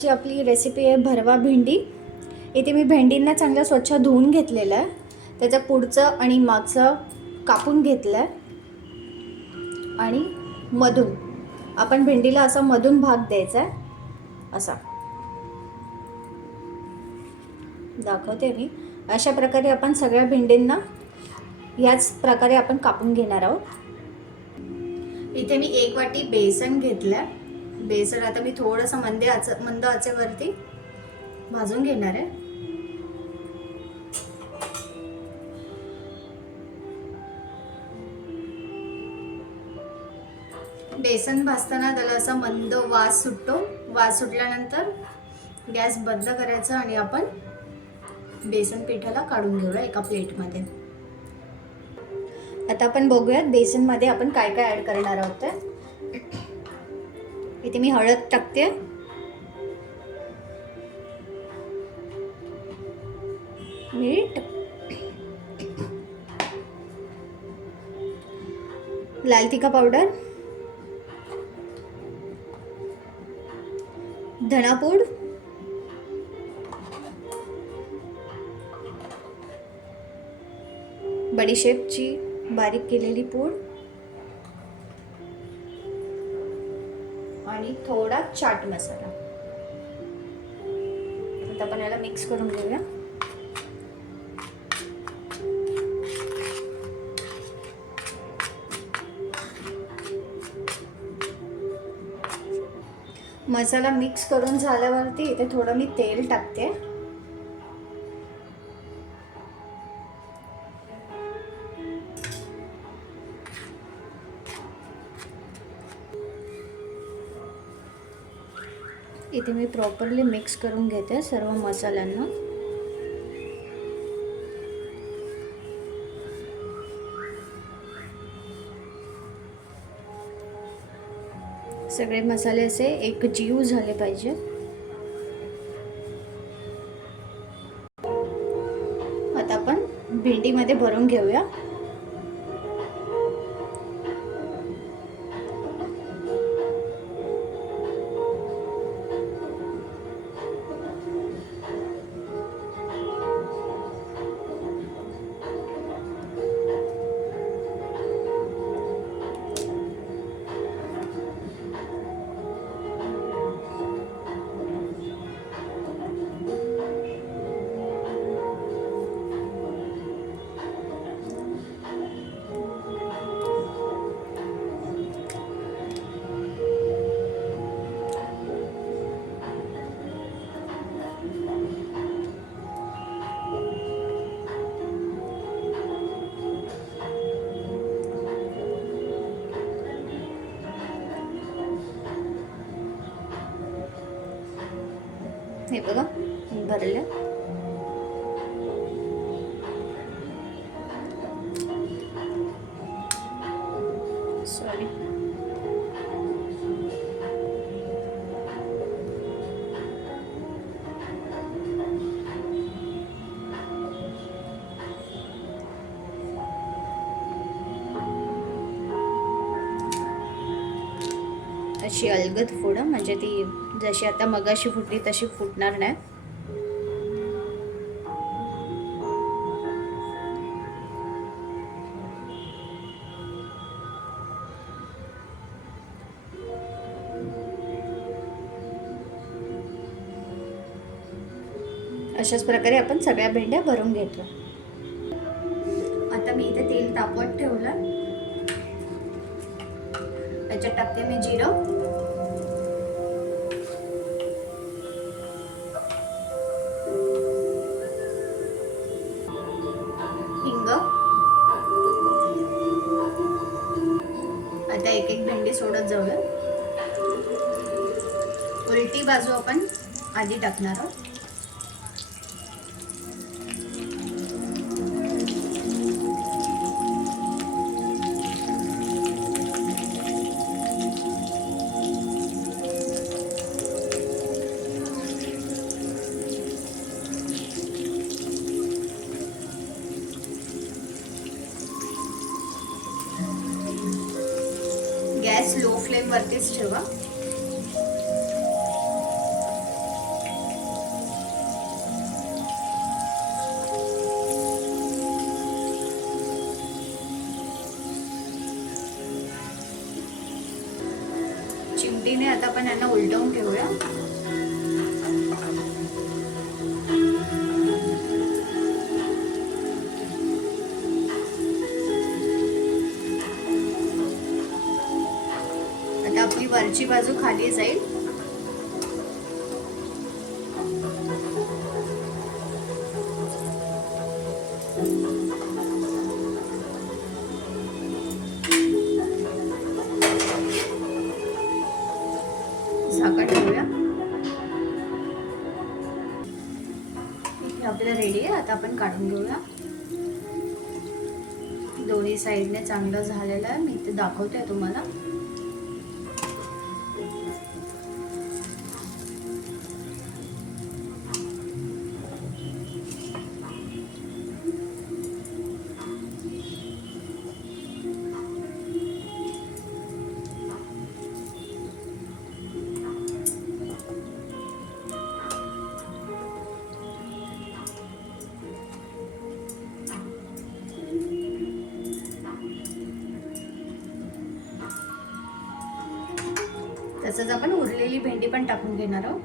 जी आपली रेसिपी आहे भरवा भेंडी. इथे मी भेंडींना चांगलं स्वच्छ धुवून घेतलेलं आहे. त्याचं पुढचं आणि मागचं कापून घेतलं आहे आणि मधून आपण भेंडीला असा मधून भाग द्यायचा आहे. असा दाखवते मी. अशा प्रकारे आपण सगळ्या भेंडींना याच प्रकारे आपण कापून घेणार आहोत. इथे मी 1 वाटी बेसन घेतलं. बेसन आता मी थोडंसं मंद आचेवरती भाजून घेणार आहे. बेसन भाजताना त्याला असा मंद वास सुटतो. वास सुटल्यानंतर गॅस बंद करायचा आणि आपण बेसन पिठाला काढून घेऊया एका प्लेटमध्ये. आता आपण बघूयात बेसनमध्ये आपण काय काय ॲड करणार आहोत ते. इथे मी हळद टाकते, मीठ, लाल तिखा पावडर, धणापूड, बडीशेपची बारीक केलेली पूड आणि थोडा चाट मसाला. आता आपण याला मिक्स करून घेऊया. मसाला मिक्स करून झाल्यावरती इथे थोडं मी तेल टाकते. इथे मी प्रॉपरली मिक्स करून घेते सर्व मसाल्यांना. सगळे मसाले असे एकजीव झाले पाहिजे. आता आपण भेंडीमध्ये भरून घेऊया. हे बघा भरलं. सॉरी. अशी अलगद फोडा म्हणजे ती जशी आता मगाशी फुटली तशी फुटणार नाही. अशाच प्रकारे आपण सगळ्या भेंड्या भरून घेतो. आता मी इथे तेल तापवत ठेवलं. त्याच्यात टाकते मी जिरं, हिंग. आता एक एक भेंडी सोडत जाऊया. उलटी बाजू आपण आधी टाकणार आहोत. गॅस लो फ्लेम वरतीच ठेवा. पद्धतीने आता आपण यांना उलटवून ठेवूया. आता आपली वरची बाजू खाली जाईल. झाकण ठेवूया. हे आपल्याला रेडी आहे. आता आपण काढून घेऊया. दोन्ही साईडने चांगलं झालेलं आहे. मी ते दाखवते तुम्हाला. तसंच आपण उरलेली भेंडी पण टाकून घेणार आहोत.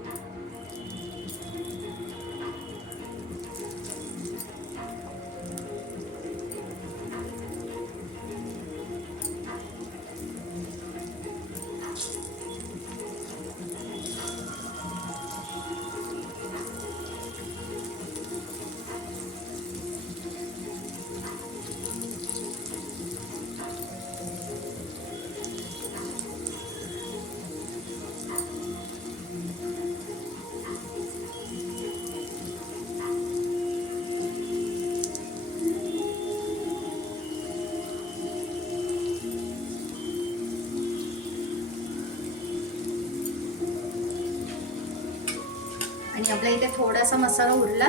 आणि आपल्या इथे थोडासा मसाला उरला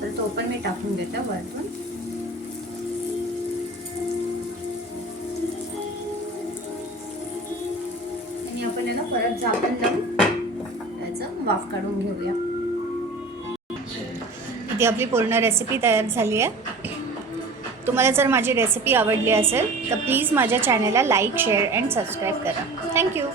तर तो पण मी टाकून घेते वरतून. आणि आपण याला परत झाकण लावून याचं वाफ काढून घेऊया. इथे आपली पूर्ण रेसिपी तयार झाली आहे. तुम्हाला जर माझी रेसिपी आवडली असेल तर प्लीज माझ्या चॅनलला लाईक, शेअर अँड सबस्क्राईब करा. थँक्यू.